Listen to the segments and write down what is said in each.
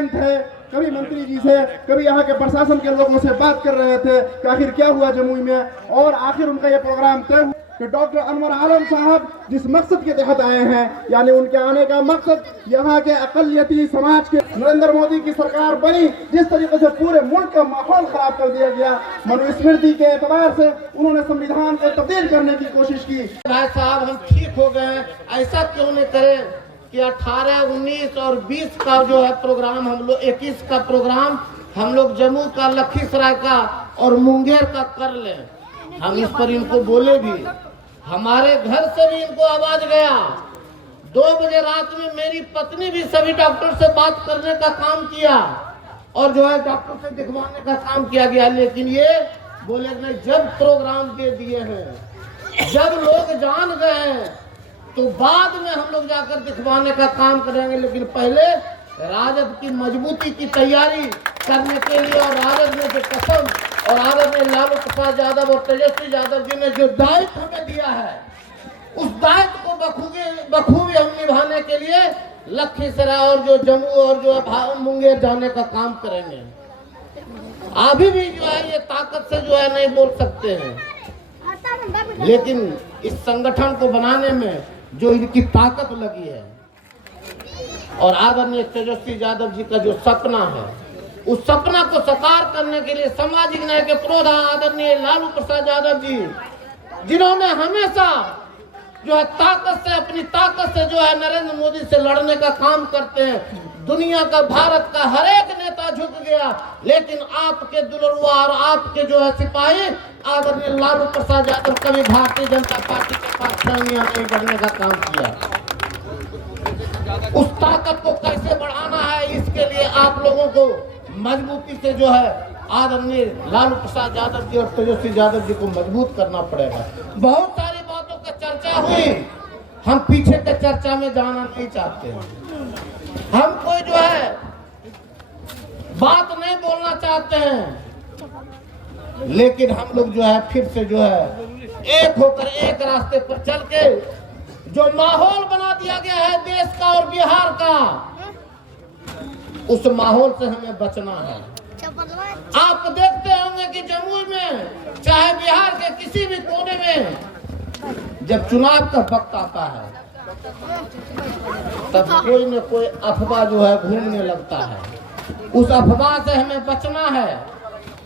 चैन थे, कभी मंत्री जी से, कभी यहाँ के प्रशासन के लोगों से बात कर रहे थे कि आखिर क्या हुआ जमुई में। और आखिर उनका ये प्रोग्राम तय हुआ कि डॉक्टर अनवर आलम साहब जिस मकसद के तहत आए हैं, यानी उनके आने का मकसद यहाँ के अकलियती समाज के, नरेंद्र मोदी की सरकार बनी, जिस तरीके से पूरे मुल्क का माहौल खराब कर दिया गया, मनुस्मृति के एतबार से उन्होंने संविधान को तब्दील करने की कोशिश की। भाई साहब हम ठीक हो गए, ऐसा क्यों नहीं करें कि 18, 19 और 20 का जो है प्रोग्राम हम लोग, 21 का प्रोग्राम हम लोग जम्मू का, लखीसराय का और मुंगेर का कर लें। हम इस पर इनको बोले भी, हमारे घर से भी इनको आवाज गया। 2 बजे रात में मेरी पत्नी भी सभी डॉक्टर से बात करने का काम किया और जो है डॉक्टर से दिखवाने का काम किया गया, लेकिन ये बोले नहीं, जब प्रोग्राम दे दिए हैं, जब लोग जान गए हैं तो बाद में हम लोग जाकर दिखवाने का काम करेंगे। लेकिन पहले राजद की मजबूती की तैयारी करने के लिए और राजद ने जो कसम और राजद ने लालू प्रसाद यादव और तेजस्वी यादव जी ने जो दायित्व हमें दिया है, उस दायित्व को बखूबी हम निभाने के लिए लखीसराय और जो जम्मू और जो मुंगेर जाने का काम करेंगे। अभी भी जो है ये ताकत से जो है नहीं बोल सकते हैं, लेकिन इस संगठन को बनाने में जो इनकी ताकत लगी है और आदरणीय तेजस्वी यादव जी का जो सपना है, उस सपना को साकार करने के लिए सामाजिक न्याय के पुरोधा आदरणीय लालू प्रसाद यादव जी, जिन्होंने हमेशा जो है ताकत से, अपनी ताकत से जो है नरेंद्र मोदी से लड़ने का काम करते हैं। दुनिया का, भारत का हर एक नेता झुक गया, लेकिन आपके दुलरुआ और आपके जो है सिपाही आदरणीय लालू प्रसाद यादव कभी भारतीय जनता पार्टी के पास नहीं बढ़ने का काम किया। उस ताकत को कैसे बढ़ाना है, इसके लिए आप लोगों को मजबूती से जो है आदरणीय लालू प्रसाद यादव जी और तेजस्वी यादव जी को मजबूत करना पड़ेगा। बहुत सारी बातों का चर्चा हुई, हम पीछे के चर्चा में जाना नहीं चाहते हैं। हम कोई जो है बात नहीं बोलना चाहते हैं, लेकिन हम लोग जो है फिर से जो है एक होकर एक रास्ते पर चल के जो माहौल बना दिया गया है देश का और बिहार का, उस माहौल से हमें बचना है। आप देखते होंगे कि जमुई में, चाहे बिहार के किसी भी कोने में, जब चुनाव का वक्त आता है तब कोई न कोई अफवाह जो है घूमने लगता है। उस अफवाह से हमें बचना है।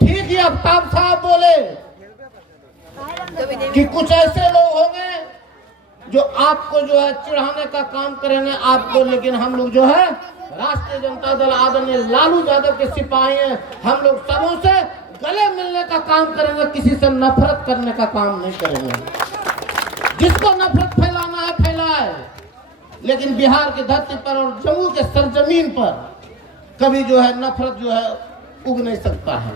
ठीक ही आफ्ताब साहब बोले कि कुछ ऐसे लोग होंगे जो आपको जो है चिढ़ाने का काम करेंगे आपको, लेकिन हम लोग जो है राष्ट्रीय जनता दल आदरणीय लालू यादव के सिपाही हैं। हम लोग सबों से गले मिलने का काम करेंगे, किसी से नफरत करने का काम नहीं करेंगे। जिसको नफरत फैलाना है फैलाए, लेकिन बिहार की धरती पर और जम्मू के सरजमीन पर कभी जो है नफरत जो है उग नहीं सकता है,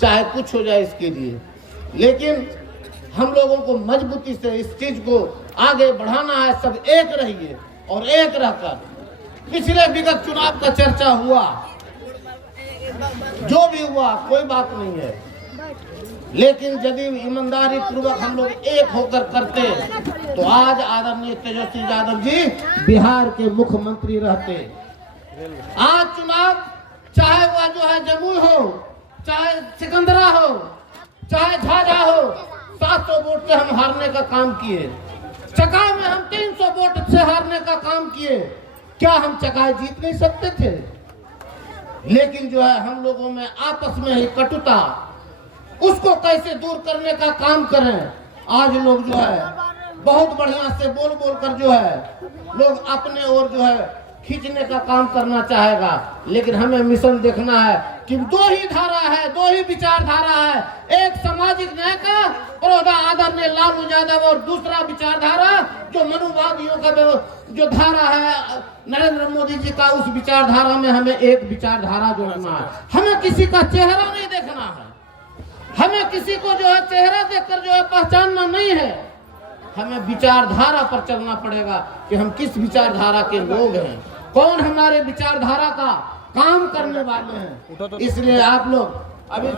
चाहे कुछ हो जाए इसके लिए। लेकिन हम लोगों को मजबूती से इस चीज को आगे बढ़ाना है। सब एक रहिए और एक रहकर, पिछले विगत चुनाव का चर्चा हुआ, जो भी हुआ कोई बात नहीं है, लेकिन यदि ईमानदारी पूर्वक हम लोग एक होकर करते तो आज आदरणीय तेजस्वी यादव जी बिहार के मुख्यमंत्री रहते। आज चुनाव चाहे वह जो है जमुई हो, चाहे सिकंदरा हो, चाहे झाझा हो, 700 वोट से हम हारने का काम किए। चकाई में हम 300 वोट से हारने का काम किए। क्या हम चकाई जीत नहीं सकते थे? लेकिन जो है हम लोगों में आपस में ही कटुता, उसको कैसे दूर करने का काम करें। आज लोग जो है बहुत बढ़िया से बोल बोल कर जो है लोग अपने ओर जो है खींचने का काम करना चाहेगा, लेकिन हमें मिशन देखना है कि 2 ही धारा है, 2 ही विचारधारा है। एक सामाजिक न्याय का पुरोधा आदरणीय लालू यादव और दूसरा विचारधारा जो मनुवादियों का जो धारा है नरेंद्र मोदी जी का, उस विचारधारा में हमें एक विचारधारा जोड़ना है। हमें किसी का चेहरा नहीं देखना है, हमें किसी को जो है चेहरा देखकर जो है पहचानना नहीं है, हमें विचारधारा पर चलना पड़ेगा कि हम किस विचारधारा के लोग हैं, कौन हमारे विचारधारा का काम करने वाले हैं। इसलिए आप लोग अभी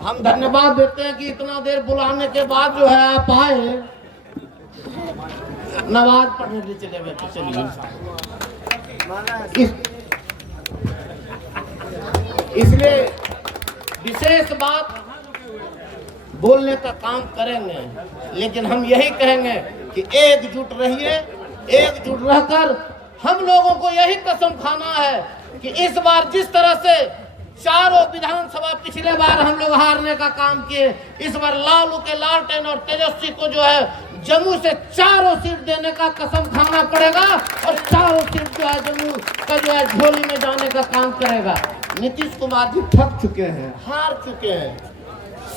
हम धन्यवाद देते हैं कि इतना देर बुलाने के बाद जो है आप आए। नमाज पढ़ने के लिए चले गए, चलिए इसलिए विशेष बात बोलने का काम करेंगे, लेकिन हम यही कहेंगे कि एकजुट रहिए। एकजुट रहकर हम लोगों को यही कसम खाना है कि इस बार जिस तरह से चारों विधानसभा पिछले बार हम लोग हारने का काम किए, इस बार लालू के लालटेन और तेजस्वी को जो है जम्मू से 4 सीट देने का कसम खाना पड़ेगा और 4 सीट जो है जम्मू का जो है झोली में जाने का काम करेगा। नीतीश कुमार जी थक चुके हैं, हार चुके हैं,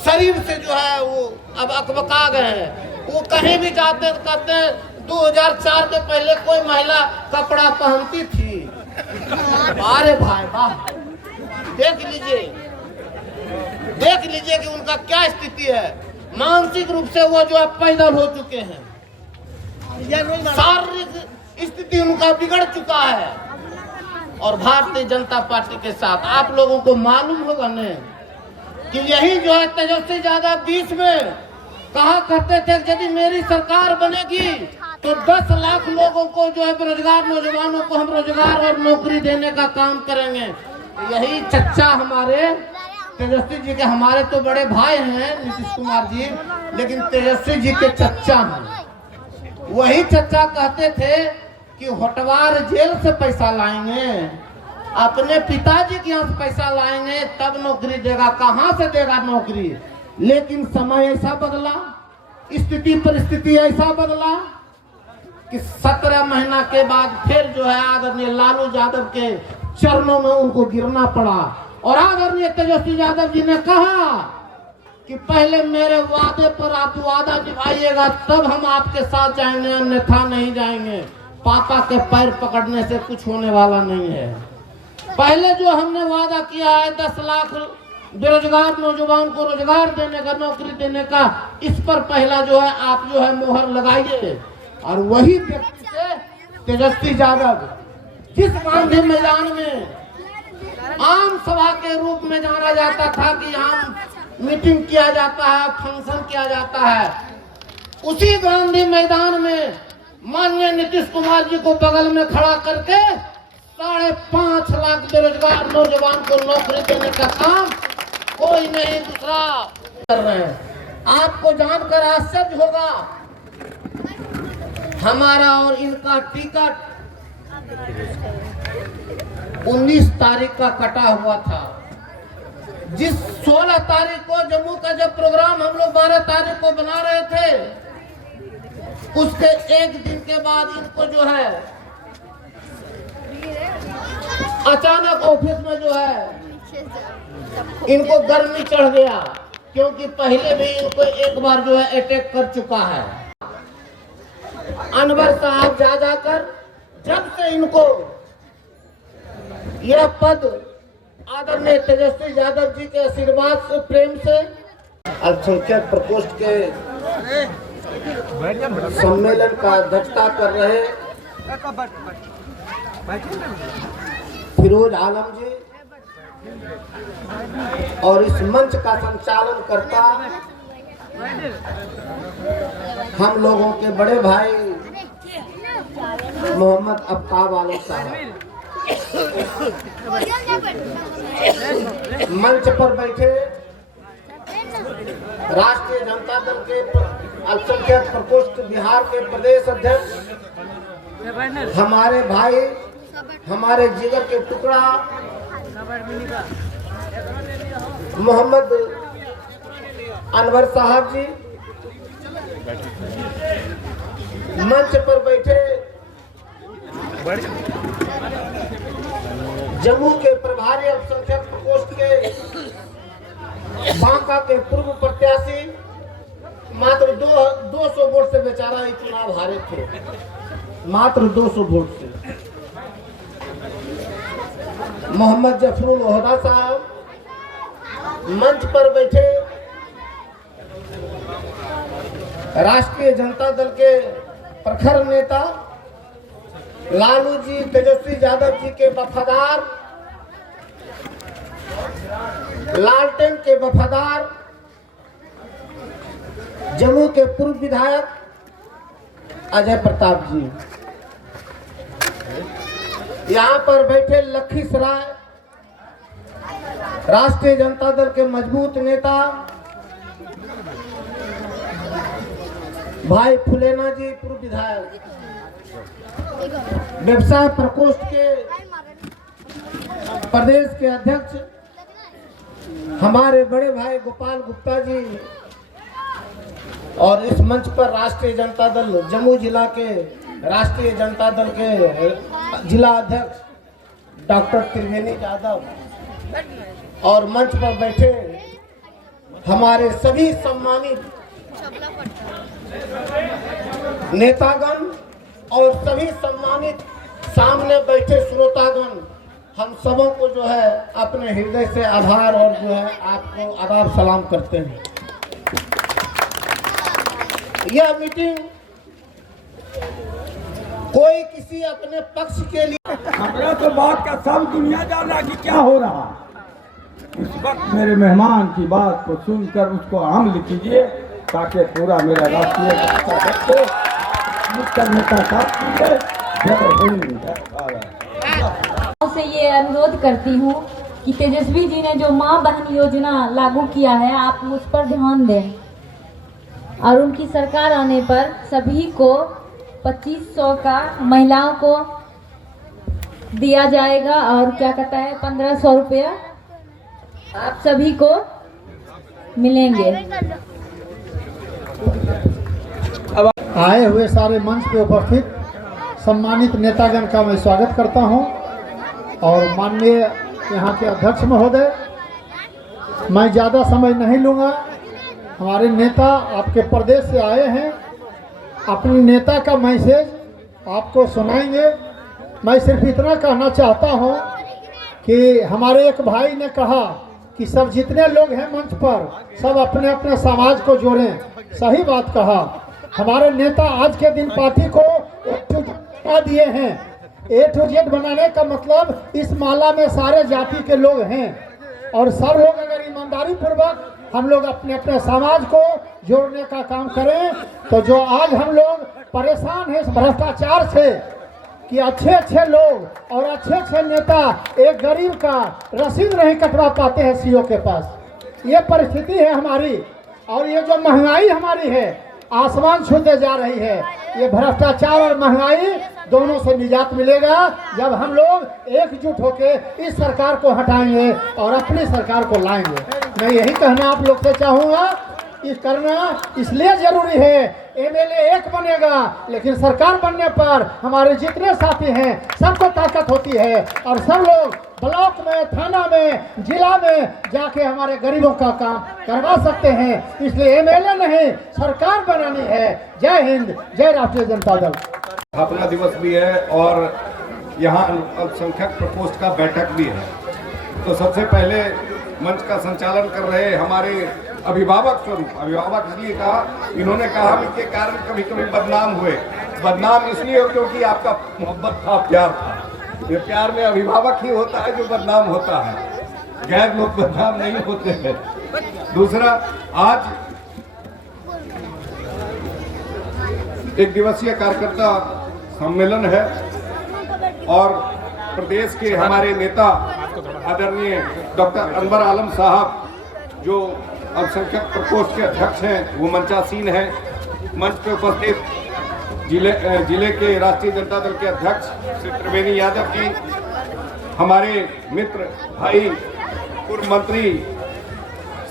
शरीर से जो है वो अब अकबका गए हैं। वो कहीं भी जाते कहते हैं 2004 के पहले कोई महिला कपड़ा पहनती थी। अरे भाई वाह, देख लीजिए कि उनका क्या स्थिति है। मानसिक रूप से वो जो है पैदल हो चुके हैं, शारीरिक स्थिति उनका बिगड़ चुका है। और भारतीय जनता पार्टी के साथ आप लोगों को मालूम होगा न कि यही जो है तेजस्वी यादव बीच में कहा करते थे कि यदि मेरी सरकार बनेगी तो 10 लाख लोगों को जो है बेरोजगार नौजवानों को हम रोजगार और नौकरी देने का काम करेंगे। तो यही चच्चा हमारे तेजस्वी जी के, हमारे तो बड़े भाई हैं नीतीश कुमार जी, लेकिन तेजस्वी जी के चच्चा हैं। वही चच्चा कहते थे कि होटवार जेल से पैसा लाएंगे, अपने पिताजी के यहाँ से पैसा लाएंगे तब नौकरी देगा। कहाँ से देगा नौकरी? लेकिन समय ऐसा बदला, स्थिति परिस्थिति ऐसा बदला कि 17 महीना के बाद फिर जो है आदरणीय लालू यादव के चरणों में उनको गिरना पड़ा। और आदरणीय तेजस्वी यादव जी ने कहा कि पहले मेरे वादे पर आप वादा निभाइएगा तब हम आपके साथ जाएंगे, अन्यथा नहीं जाएंगे। पापा के पैर पकड़ने से कुछ होने वाला नहीं है। पहले जो हमने वादा किया है 10 लाख बेरोजगार नौजवान को रोजगार देने का, नौकरी देने का, इस पर पहला जो है आप जो है मोहर लगाइए। और वही व्यक्ति से तेजस्वी यादव जिस गांधी मैदान में आम सभा के रूप में जाना जाता था कि यहाँ मीटिंग किया जाता है, फंक्शन किया जाता है, उसी गांधी मैदान में माननीय नीतीश कुमार जी को बगल में खड़ा करके 5.5 लाख बेरोजगार नौजवान को नौकरी देने का काम कोई नहीं दूसरा कर रहे हैं। आपको जानकर आश्चर्य होगा, हमारा और इनका टिकट 19 तारीख का कटा हुआ था। जिस 16 तारीख को जम्मू का जब प्रोग्राम हम लोग 12 तारीख को बना रहे थे, उसके एक दिन के बाद इनको जो है अचानक ऑफिस में जो है इनको गर्मी चढ़ गया, क्योंकि पहले भी इनको एक बार जो है अटैक कर चुका है। अनवर साहब जा जाकर जब से इनको यह पद आदरणीय तेजस्वी यादव जी के आशीर्वाद से, प्रेम से, अल्पसंख्यक प्रकोष्ठ के सम्मेलन का अध्यक्षता कर रहे फिरोज आलम जी और इस मंच का संचालन करता हम लोगों के बड़े भाई मोहम्मद अफ्ताब आलम साहब, मंच पर बैठे राष्ट्रीय जनता दल के अल्पसंख्यक प्रकोष्ठ बिहार के प्रदेश अध्यक्ष, हमारे भाई, हमारे जिगर के टुकड़ा मोहम्मद अनवर साहब जी, मंच पर बैठे जम्मू के प्रभारी अल्पसंख्यक प्रकोष्ठ के बांका के पूर्व प्रत्याशी, मात्र 200 वोट से बेचारा ये चुनाव हारे थे, मात्र 200 वोट से। मोहम्मद जफरुल ओहदा साहब, मंच पर बैठे राष्ट्रीय जनता दल के प्रखर नेता लालू जी, तेजस्वी यादव जी के वफादार, लालटेन के वफादार जम्मू के पूर्व विधायक अजय प्रताप जी, यहाँ पर बैठे लखीसराय राष्ट्रीय जनता दल के मजबूत नेता भाई फुलेना जी, पूर्व विधायक, व्यवसाय प्रकोष्ठ के प्रदेश के अध्यक्ष हमारे बड़े भाई गोपाल गुप्ता जी, और इस मंच पर राष्ट्रीय जनता दल जम्मू जिला के राष्ट्रीय जनता दल के जिला अध्यक्ष डॉक्टर त्रिवेणी यादव, और मंच पर बैठे हमारे सभी सम्मानित नेतागण और सभी सम्मानित सामने बैठे श्रोतागण, हम सबों को जो है अपने हृदय से आभार और जो है आपको आदाब सलाम करते हैं। यह मीटिंग कोई किसी अपने पक्ष के लिए, हमरा तो बात का सब दुनिया जाना कि क्या हो रहा। इस वक्त मेरे मेहमान की बात को सुनकर उसको अमल कीजिए ताकि पूरा मेरा राष्ट्रीय से ये अनुरोध करती हूँ कि तेजस्वी जी ने जो माँ बहन योजना लागू किया है, आप उस पर ध्यान दें और उनकी सरकार आने पर सभी को 2500 का महिलाओं को दिया जाएगा, और क्या कहता है 1500 रुपया आप सभी को मिलेंगे। अब आए हुए सारे मंच पे उपस्थित सम्मानित नेतागण का मैं स्वागत करता हूं, और माननीय यहाँ के अध्यक्ष महोदय, मैं ज़्यादा समय नहीं लूँगा। हमारे नेता आपके प्रदेश से आए हैं, अपने नेता का मैसेज आपको सुनाएंगे। मैं सिर्फ इतना कहना चाहता हूँ कि हमारे एक भाई ने कहा कि सब जितने लोग हैं मंच पर सब अपने अपने समाज को जोड़ें। सही बात कहा। हमारे नेता आज के दिन पार्टी को एकजुट दिए हैं। A to Z बनाने का मतलब इस माला में सारे जाति के लोग हैं, और सब लोग अगर ईमानदारी पूर्वक हम लोग अपने अपने समाज को जोड़ने का काम करें, तो जो आज हम लोग परेशान हैं इस भ्रष्टाचार से कि अच्छे अच्छे लोग और अच्छे अच्छे नेता एक गरीब का रसीद नहीं कटवा पाते हैं सीओ के पास, ये परिस्थिति है हमारी। और ये जो महंगाई हमारी है आसमान छूते जा रही है। ये भ्रष्टाचार और महंगाई दोनों से निजात मिलेगा जब हम लोग एकजुट होकर इस सरकार को हटाएंगे और अपनी सरकार को लाएंगे। मैं यही कहना आप लोग से चाहूँगा। इस करना इसलिए जरूरी है, एमएलए एक बनेगा लेकिन सरकार बनने पर हमारे जितने साथी हैं सबको ताकत होती है, और सब लोग ब्लॉक में, थाना में, जिला में जाके हमारे गरीबों का काम करवा सकते हैं। इसलिए एमएलए नहीं सरकार बनानी है। जय हिंद, जय राष्ट्रीय जनता दल। स्थापना दिवस भी है और यहाँ अल्पसंख्यक प्रकोष्ठ का बैठक भी है। तो सबसे पहले मंच का संचालन कर रहे हमारे अभिभावक स्वरूप, अभिभावक इसलिए कहा, इन्होंने कहा इनके कारण कभी कभी बदनाम हुए। बदनाम इसलिए क्योंकि आपका मोहब्बत था, प्यार था। ये प्यार में अभिभावक ही होता है जो बदनाम होता है, गैर लोग बदनाम नहीं होते हैं। दूसरा, आज एक दिवसीय कार्यकर्ता सम्मेलन है और प्रदेश के हमारे नेता आदरणीय डॉक्टर अनवर आलम साहब जो अल्पसंख्यक प्रकोष्ठ के अध्यक्ष हैं, वो मंचासीन हैं। मंच पे उपस्थित जिले के राष्ट्रीय जनता दल के अध्यक्ष श्री त्रिवेणी यादव जी, हमारे मित्र भाई पूर्व मंत्री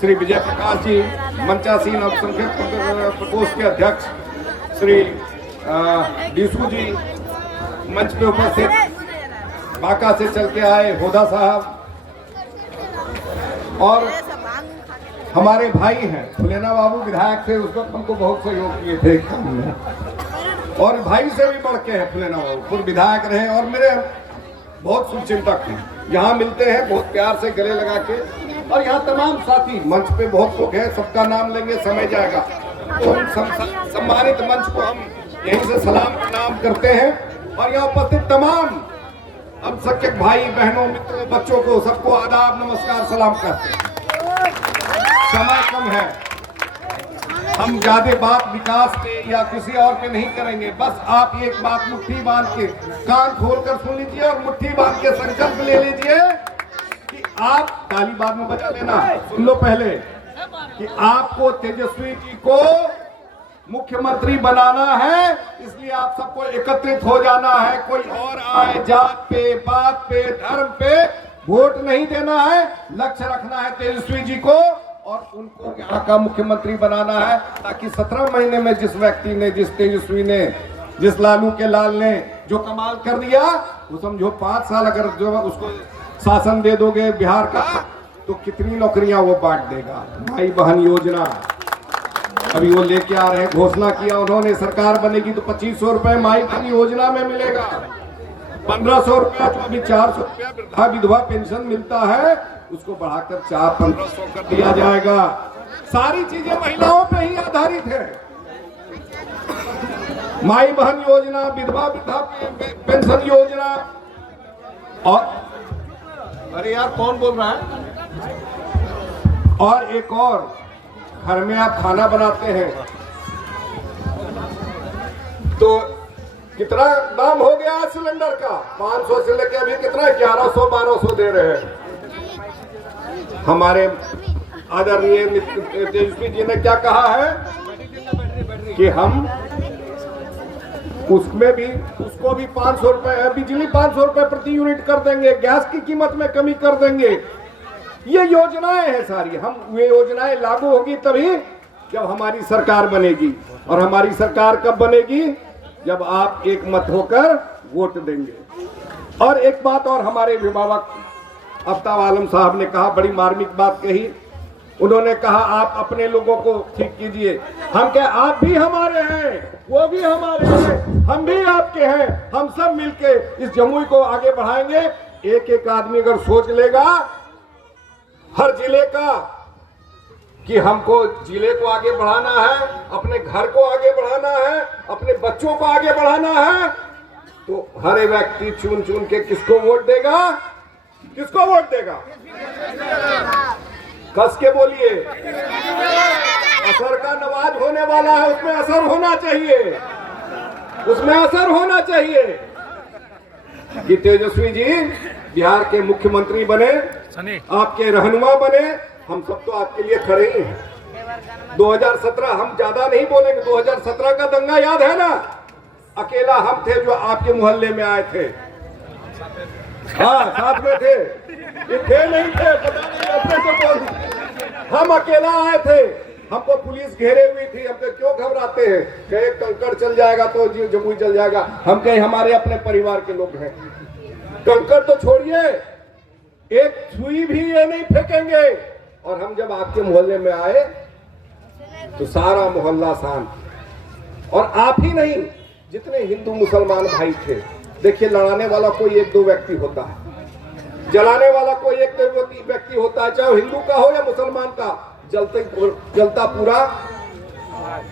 श्री विजय प्रकाश जी, मंचासीन अल्पसंख्यक प्रकोष्ठ के अध्यक्ष श्री डीसू जी, मंच पे उपस्थित बांका से चल के आए होदा साहब, और हमारे भाई हैं फुलेना बाबू, विधायक थे उस वक्त, हमको बहुत सहयोग किए थे काम में, और भाई से भी बढ़ के हैं फुलेना बाबू, पूर्व विधायक रहे और मेरे बहुत शुभचिंतक हैं। यहाँ मिलते हैं बहुत प्यार से गले लगा के, और यहाँ तमाम साथी मंच पे बहुत लोग हैं, सबका नाम लेंगे समय जाएगा। तो हम सम्मानित मंच को हम यहीं से सलाम प्रणाम करते हैं, और यहाँ उपस्थित तमाम अल्पसंख्यक भाई बहनों, मित्रों, बच्चों को सबको आदाब, नमस्कार, सलाम करते हैं। समय कम है, हम ज्यादा बात विकास पे या किसी और पे नहीं करेंगे। बस आप एक बात मुट्ठी बांध के, कान खोलकर सुन लीजिए और मुट्ठी बांध के संकल्प ले लीजिए कि आप ताली बाद में बजा देना, सुन लो पहले कि आपको तेजस्वी जी को मुख्यमंत्री बनाना है, इसलिए आप सबको एकत्रित हो जाना है। कोई और आए जात पे, बात पे, धर्म पे वोट नहीं देना है। लक्ष्य रखना है तेजस्वी जी को और उनको यहाँ का मुख्यमंत्री बनाना है, ताकि 17 महीने में जिस व्यक्ति ने, जिस तेजस्वी ने, जिस लालू के लाल ने जो कमाल कर दिया, वो समझो 5 साल अगर जो उसको शासन दे दोगे बिहार का, तो कितनी नौकरियां वो बांट देगा। भाई बहन योजना अभी वो लेके आ रहे हैं, घोषणा किया उन्होंने, सरकार बनेगी तो 2500 रुपए माई बहन योजना में मिलेगा। 1500 रुपया जो अभी 400 रुपया वृद्धा विधवा पेंशन मिलता है, उसको बढ़ाकर 1500 कर दिया जाएगा। सारी चीजें महिलाओं पे ही आधारित है। माई बहन योजना, विधवा वृद्धा पेंशन योजना, और अरे यार कौन बोल रहा है, और एक और, घर में आप खाना बनाते हैं तो कितना दाम हो गया सिलेंडर का, 500 से लेके अभी कितना 1100-1200 दे रहे हैं। हमारे आदरणीय तेजस्वी जी ने क्या कहा है कि हम उसमें भी, उसको भी 500 रुपए, बिजली 500 रुपए प्रति यूनिट कर देंगे, गैस की कीमत में कमी कर देंगे। ये योजनाएं हैं सारी। हम ये योजनाएं लागू होगी तभी जब हमारी सरकार बनेगी, और हमारी सरकार कब बनेगी, जब आप एक मत होकर वोट देंगे। और एक बात और, हमारे अभिभावक आफ्ताब आलम साहब ने कहा, बड़ी मार्मिक बात कही। उन्होंने कहा आप अपने लोगों को ठीक कीजिए। हम क्या, आप भी हमारे हैं, वो भी हमारे हैं, हम भी आपके हैं। हम सब मिलके इस जमुई को आगे बढ़ाएंगे। एक एक आदमी अगर सोच लेगा हर जिले का कि हमको जिले को आगे बढ़ाना है, अपने घर को आगे बढ़ाना है, अपने बच्चों को आगे बढ़ाना है, तो हर व्यक्ति चुन चुन के किसको वोट देगा, किसको वोट देगा, कस के बोलिए। असर का नवाज होने वाला है, उसमें असर होना चाहिए, उसमें असर होना चाहिए कि तेजस्वी जी बिहार के मुख्यमंत्री बने, आपके रहनुमा बने। हम सब तो आपके लिए खड़े ही हैं। 2017 हम ज्यादा नहीं बोलेंगे, 2017 का दंगा याद है ना, अकेला हम थे जो आपके मोहल्ले में आए थे। हाँ साथ में थे, ये थे नहीं थे, पता नहीं अपने से बोल, हम अकेला आए थे, हमको पुलिस घेरे हुई थी। हम तो क्यों घबराते हैं, कहे कंकड़ चल जाएगा तो जमुई चल जाएगा। हम कहे हमारे अपने परिवार के लोग हैं, कंकड़ तो छोड़िए, एक सुई भी ये नहीं फेंकेंगे। और हम जब आपके मोहल्ले में आए तो सारा मोहल्ला शांत, और आप ही नहीं, जितने हिंदू मुसलमान भाई थे। देखिए, लड़ाने वाला कोई 1-2 व्यक्ति होता है, जलाने वाला कोई 1-2 व्यक्ति होता है, चाहे हिंदू का हो या मुसलमान का। जलता पूरा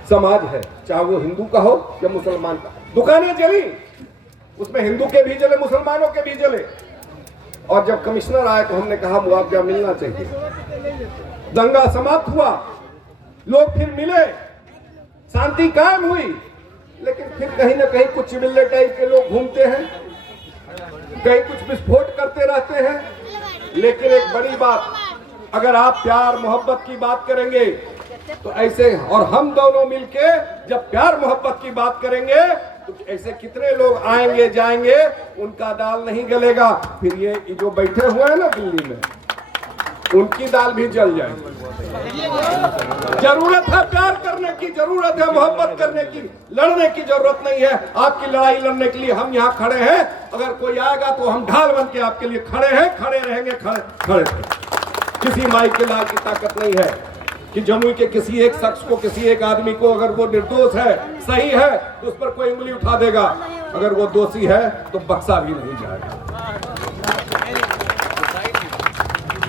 समाज है, चाहे वो हिंदू का हो या मुसलमान का। दुकानें जली, उसमें हिंदू के भी जले, मुसलमानों के भी जले। और जब कमिश्नर आए तो हमने कहा मुआवजा मिलना चाहिए। दंगा समाप्त हुआ, लोग फिर मिले, शांति कायम हुई। लेकिन फिर कहीं ना कहीं कुछ चिमिल्ले टाइप के लोग घूमते हैं, कहीं कुछ विस्फोट करते रहते हैं। लेकिन एक बड़ी बात, अगर आप प्यार मोहब्बत की बात करेंगे तो ऐसे, और हम दोनों मिलके जब प्यार मोहब्बत की बात करेंगे तो ऐसे कितने लोग आएंगे जाएंगे, उनका दाल नहीं गलेगा। फिर ये जो बैठे हुए हैं ना दिल्ली में, उनकी दाल भी जल जाएगी। जरूरत है प्यार करने की, जरूरत है मोहब्बत करने की, लड़ने की जरूरत नहीं है। आपकी लड़ाई लड़ने के लिए हम यहाँ खड़े हैं। अगर कोई आएगा तो हम ढाल बन के आपके लिए खड़े हैं, खड़े रहेंगे, खड़े। किसी माई के लाल की ताकत नहीं है कि जमुई के किसी एक शख्स को, किसी एक आदमी को, अगर वो निर्दोष है, सही है, तो उस पर कोई उंगली उठा देगा। अगर वो दोषी है तो बख्शा भी नहीं जाएगा।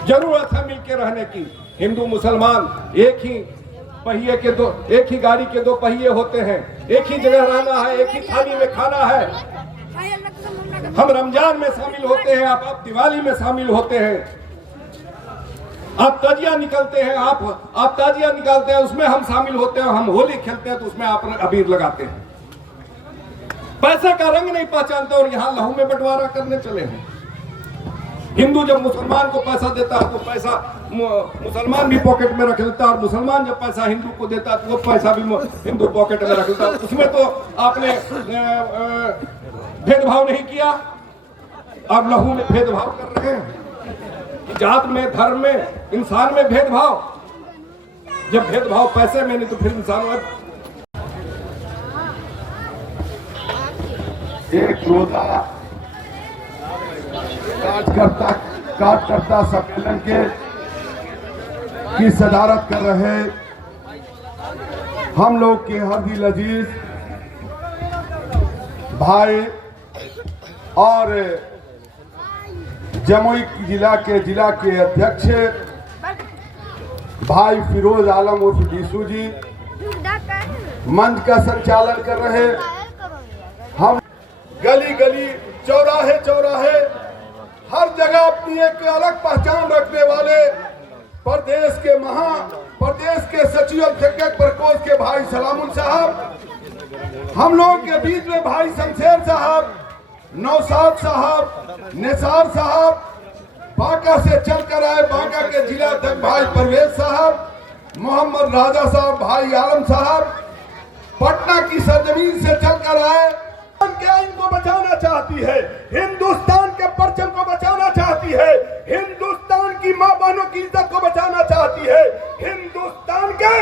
जरूरत है मिलके रहने की। हिंदू मुसलमान एक ही पहिए के दो, एक ही गाड़ी के 2 पहिए होते हैं, एक ही जगह रहना है, एक ही थाली में खाना है। हम रमजान में शामिल होते हैं, आप दिवाली में शामिल होते हैं, आप ताजिया निकलते हैं, आप ताजिया निकालते हैं, उसमें हम शामिल होते हैं। हम होली खेलते हैं तो उसमें आप अबीर लगाते हैं। पैसे का रंग नहीं पहचानते और यहाँ लहू में बंटवारा करने चले हैं। हिंदू जब मुसलमान को पैसा देता है तो पैसा मुसलमान भी पॉकेट में रख लेता है, और मुसलमान जब पैसा हिंदू को देता है तो वो पैसा भी हिंदू पॉकेट में रख लेता है। उसमें तो आपने भेदभाव नहीं किया, अब लहू में भेदभाव कर रहे हैं, जात में, धर्म में, इंसान में भेदभाव। जब भेदभाव पैसे में नहीं तो फिर इंसान में। एक रोजा कार्यकर्ता सम्मेलन की सदारत कर रहे हम लोग के हरदिल अजीज भाई और जमुई जिला के अध्यक्ष भाई फिरोज आलम उर्फ बीसू जी मंच का संचालन कर रहे। हम गली गली, चौराहे चौराहे, हर जगह अपनी एक अलग पहचान रखने वाले प्रदेश के सचिव अध्यक्ष प्रकोष्ठ के भाई सलामुल साहब, हम लोग के बीच में भाई शमशेर साहब, नौशाद साहब, निसार साहब, बांका से चलकर आए बांका के जिला अध्यक्ष भाई परवेज साहब, मोहम्मद राजा साहब, भाई आलम साहब, पटना की सरजमीन से चलकर आए। के आइन को बचाना चाहती है, हिंदुस्तान के परचम को बचाना चाहती है, हिंदुस्तान की मां बहनों की इज्जत को बचाना चाहती है, हिंदुस्तान के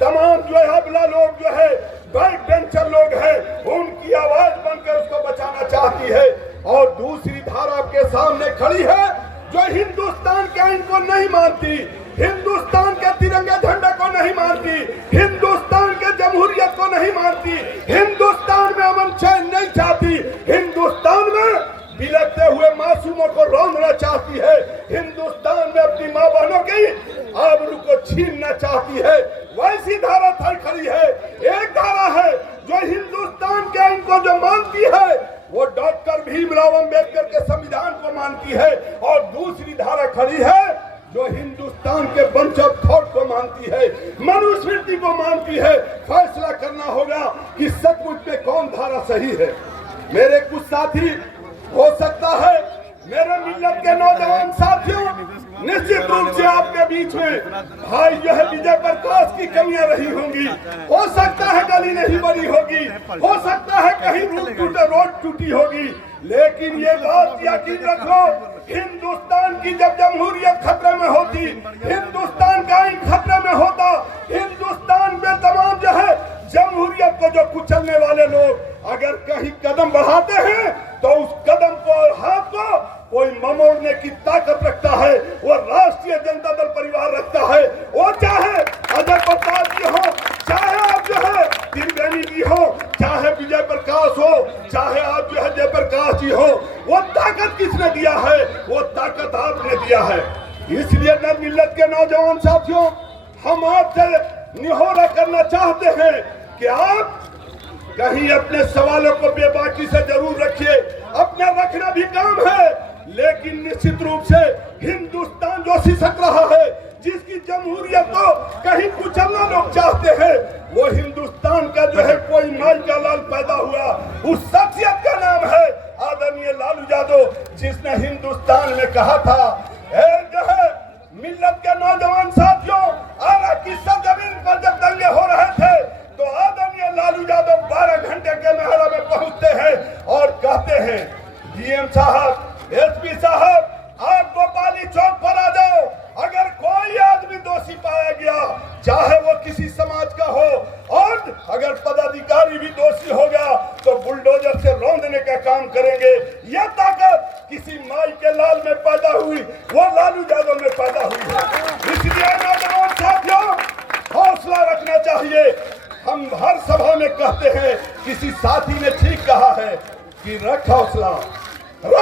तमाम जो है अबला लोग जो है बैक बेंचर लोग हैं उनकी आवाज बनकर उसको बचाना चाहती है। और दूसरी धारा आपके सामने खड़ी है जो हिंदुस्तान के आइन को नहीं मानती, हिंदुस्तान के तिरंगे झंडे को नहीं मानती, हिंदुस्तान के जमहूरियत को नहीं मानती, हिंदुस्तान में अमन चैन नहीं चाहती, हिंदुस्तान में बिलखते हुए मासूमों को रौंदना चाहती है, हिंदुस्तान में अपनी मां बहनों की आबरू को छीनना चाहती है। वैसी धारा खड़ी है। एक धारा है जो हिंदुस्तान के आइन को जो मानती है वो डॉक्टर भीमराव अंबेडकर के संविधान को मानती है, और दूसरी धारा खड़ी है जो हिंदुस्तान के बंच ऑफ थॉट को मानती है, मनुस्मृति को मानती है। फैसला करना होगा कि सचमुच में कौन धारा सही है। मेरे कुछ साथी, हो सकता है मेरे मिल्लत के नौजवान साथियों, निश्चित रूप से आपके बीच में भाई जो है विजय प्रकाश की कमियां रही होंगी, हो सकता है गली नहीं बनी होगी, हो सकता है कहीं रोड टूटी होगी, लेकिन ये बात यकीन रखो, हिंदुस्तान की जब जमहूरियत खतरे में होती, हिंदुस्तान का आइन खतरे में होता, हिंदुस्तान में तमाम जो है जमहूरियत को जो कुचलने वाले लोग अगर कहीं कदम बढ़ाते हैं तो उस कदम को और हाथ को कोई ममोड़ने की ताकत रखता है, वो राष्ट्रीय जनता दल परिवार रखता है। वो चाहे अजय प्रताप जी हो, चाहे आप जो है त्रिवेणी जी हो, चाहे विजय प्रकाश हो, चाहे आप जो है जयप्रकाश जी हो, वो ताकत किसने दिया है? वो ताकत आपने दिया है। इसलिए न मिल्लत के नौजवान साथियों, हम आपसे निहोरा करना चाहते हैं कि आप कहीं अपने सवालों को बेबाकी से जरूर रखिए, अपना रखना भी काम है, लेकिन निश्चित रूप से हिंदुस्तान जो सिसक रहा है, जिसकी जमहूरियत को कहीं कुचलना लोग चाहते हैं, वो हिंदुस्तान का जो है कोई माई का लाल पैदा हुआ, उस शख्सियत का नाम है आदरणीय लालू यादव, जिसने हिंदुस्तान में कहा था जो है मिल्लत के नौजवान साथियों, आरा की सरजमीन पर जब दंगे हो रहे थे तो आदरणीय लालू यादव 12 घंटे के मेहरा में पहुंचते हैं और कहते हैं, डीएम साहब, एसपी साहब, आप गोपाली चौक पर आ जाओ, अगर कोई आदमी दोषी पाया गया, चाहे वो किसी समाज का हो, और अगर पदाधिकारी भी दोषी होगा तो बुलडोजर से रौंदने का काम करेंगे। यह ताकत किसी माई के लाल में पैदा हुई, वो लालू यादव में पैदा हुई है। इसलिए नौजवान साथियों, हौसला रखना चाहिए। हम हर सभा में कहते हैं, किसी साथी ने ठीक कहा है कि रख हौसला, वो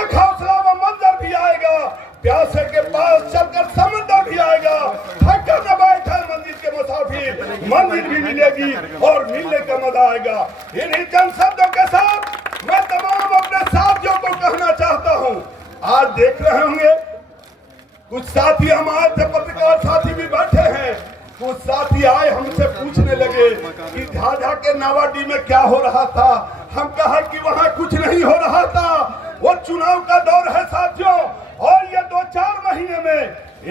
मंजर भी आएगा, प्यासे के पास चलकर समंदर भी आएगा, थककर न बैठे मंदिर के मुसाफिर, मंदिर भी मिलेगी और मिलने का मजा आएगा। इन्हीं चंद शब्दों के साथ मैं तमाम अपने साथियों को कहना चाहता हूँ, आज देख रहे होंगे कुछ साथी, हमारे से पत्रकार साथी भी बैठे हैं, कुछ साथी आए हमसे पूछने लगे कि झाझा के नावाडी में क्या हो रहा था। हम कहा कि वहाँ कुछ नहीं हो रहा था, वो चुनाव का दौर है साथियों, और ये 4 महीने में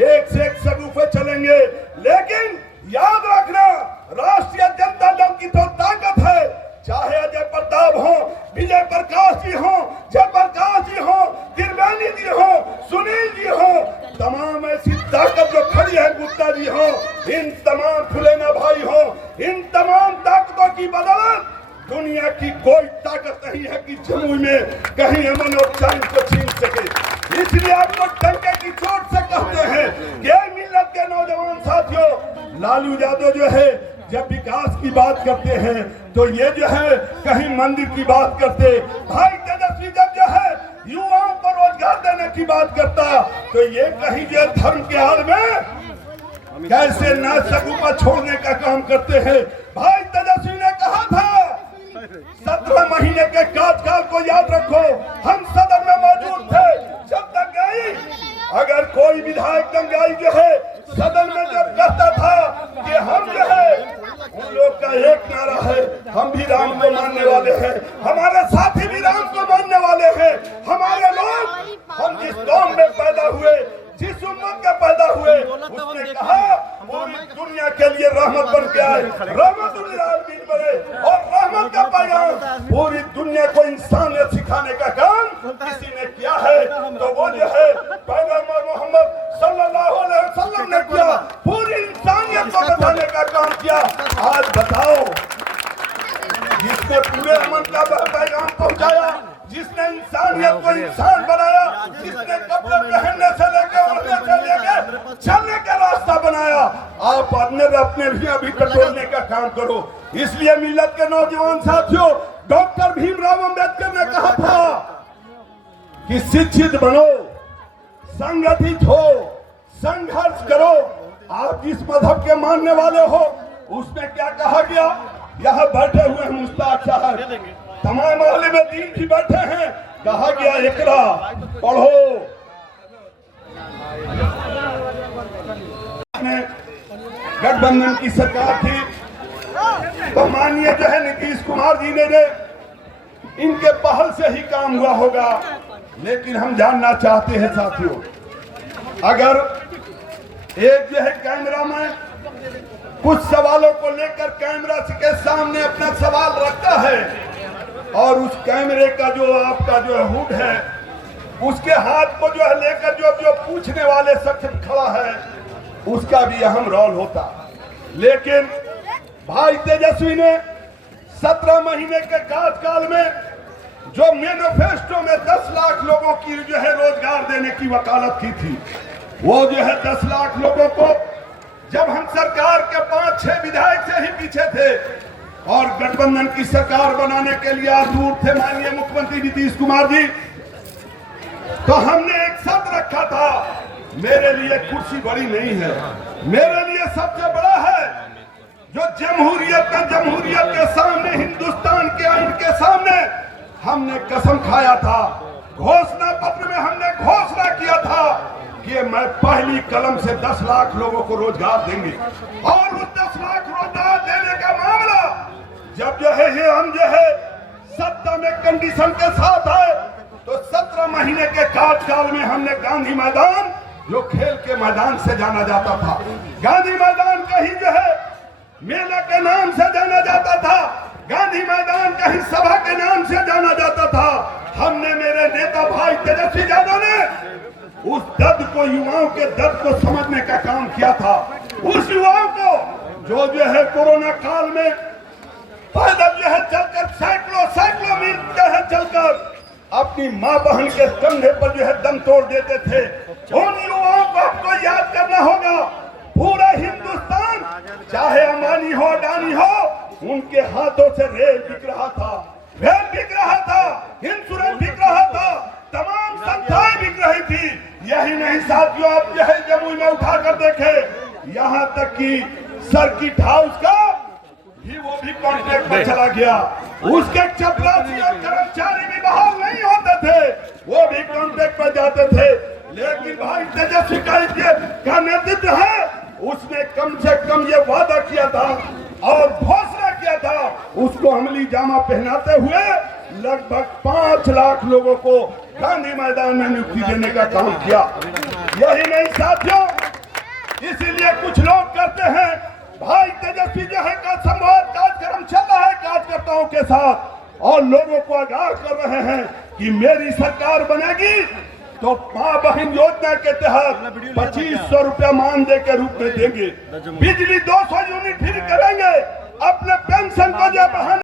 एक से एक सगुफे चलेंगे। लेकिन याद रखना, राष्ट्रीय जनता दल की तो ताकत है, चाहे अजय प्रताप हो, विजय प्रकाश जी हो, जयप्रकाश जी हो, त्रिवेणी जी हो, सुनील जी हो, तमाम ऐसी ताकत जो खड़ी है, गुप्ता जी हो, इन तमाम फुलेना भाई हो, इन तमाम ताकतों की बदौलत दुनिया की कोई ताकत नहीं है कि जमुई में कहीं अमन और चैन को छीन सके। इसलिए आपको डंके की चोट से कहते हैं कि मिल्लत के नौजवान साथियों, लालू यादव जो है जब विकास की बात करते हैं तो ये जो है कहीं मंदिर की बात करते, भाई तेजस्वी जब जो है युवाओं को रोजगार देने की बात करता तो ये कहीं जो धर्म के हाल में कैसे ना सगुफा छोड़ने का काम करते हैं। भाई तेजस्वी ने कहा था 17 महीने के कार्यकाल को याद रखो, हम सदन में मौजूद थे जब दंगाई, अगर कोई विधायक दंगाई जो है सदन में जब कहता था कि हम जो है, उन लोग का एक नारा है, हम भी राम को मानने वाले हैं, हमारे साथी भी राम को मानने वाले हैं, हमारे लोग, हम जिस कौम में पैदा हुए, जिस उम्मत के पैदा हुए, उसने कहा पूरी दुनिया के लिए रहमत बन के आए, रहमतुल आलमीन बने, और रहमत का पैगाम पूरी दुनिया को इंसानियत सिखाने का काम किसी ने किया है तो वो जो है पैगंबर मोहम्मद सल्लल्लाहु अलैहि वसल्लम ने किया, पूरी इंसानियत को बताने का काम किया। आज बताओ, जिसने पूरे अमन का पैगाम पहुंचाया, जिसने इंसानियत को इंसान बनाया, जिसने कपड़े पहनने से लेकर उड़ने से लेकर चलने का रास्ता बनाया, आप अपने भी अभी टटोलने का काम करो। इसलिए मिल्लत के नौजवान साथियों, डॉक्टर भीमराव अंबेडकर ने कहा था कि शिक्षित बनो, संगठित हो, संघर्ष करो। आप जिस मजहब के मानने वाले हो, उसमें क्या कहा गया? यहाँ बैठे हुए हैं मुश्ताक साहब, तमाम आलिम दीन भी बैठे हैं, कहा गया इकरा पढ़ो। गठबंधन की सरकार थी तो माननीय जो है नीतीश कुमार जी ने इनके पहल से ही काम हुआ होगा। लेकिन हम जानना चाहते हैं साथियों, अगर एक जो है कैमरा में कुछ सवालों को लेकर कैमरा के सामने अपना सवाल रखता है और उस कैमरे का जो आपका जो हुड है उसके हाथ को जो है लेकर जो पूछने वाले शख्स खड़ा है उसका भी अहम रोल होता। लेकिन भाई तेजस्वी ने 17 महीने के कार्यकाल में जो मैनिफेस्टो में 10 लाख लोगों की जो है रोजगार देने की वकालत की थी, वो जो है 10 लाख लोगों को जब हम सरकार के 5-6 विधायक से ही पीछे थे और गठबंधन की सरकार बनाने के लिए दूर थे माननीय मुख्यमंत्री नीतीश कुमार जी, तो हमने एक शब्द रखा था, मेरे लिए कुर्सी बड़ी नहीं है, मेरे लिए सबसे बड़ा है जो जमहूरियत के सामने, हिंदुस्तान के आईन के सामने हमने कसम खाया था, घोषणा पत्र में हमने घोषणा किया था कि मैं पहली कलम से 10 लाख लोगों को रोजगार देंगे। और उस 10 लाख रोजगार देने का मामला जब जो है ये हम जो है सत्ता में कंडीशन के साथ आए तो 17 महीने के कार्यकाल में हमने गांधी मैदान, जो खेल के मैदान से जाना जाता था, गांधी मैदान कहीं जो है मेला के नाम से जाना जाता था, गांधी मैदान कहीं सभा के नाम से जाना जाता था, हमने, मेरे नेता भाई तेजस्वी यादव ने उस दर्द को, युवाओं के दर्द को समझने का काम किया था। उस युवाओं को जो है कोरोना काल में पैदल जो है चलकर सैकड़ों मील जो है चलकर अपनी माँ बहन के कंधे पर जो है दम तोड़ देते थे, उन युवाओं को आपको याद करना होगा। पूरा हिंदुस्तान, चाहे अंबानी हो, अडानी हो, उनके हाथों से रेल बिक रहा था, इंश्योरेंस बिक रहा था, तमाम संस्थाएं बिक रही थी। यही नहीं साथियों, आप जो है जमुई में उठाकर देखे, यहाँ तक कि सर्किट हाउस का वो भी कॉन्ट्रैक्ट में चला गया, उसके चपरासी और कर्मचारी भी बहाल नहीं होते थे, वो भी कॉन्ट्रैक्ट पर जाते थे। लेकिन भाई तेजस्वी का नेतृत्व है, उसने कम से कम ये वादा किया था और घोषणा किया था, उसको अमली जामा पहनाते हुए लगभग 5 लाख लोगों को गांधी मैदान में नियुक्ति देने का काम किया। यही नहीं साथियों, इसीलिए कुछ लोग करते हैं, भाई तेजस्वी जो है का संवाद कार्यक्रम चल रहा है कार्यकर्ताओं के साथ और लोगों को आगाह कर रहे हैं कि मेरी सरकार बनेगी तो मां बहन योजना के तहत 2500 रुपया मानदेय के रूप में देंगे, बिजली 200 यूनिट फ्री करेंगे, अपने पेंशन को जो बहाने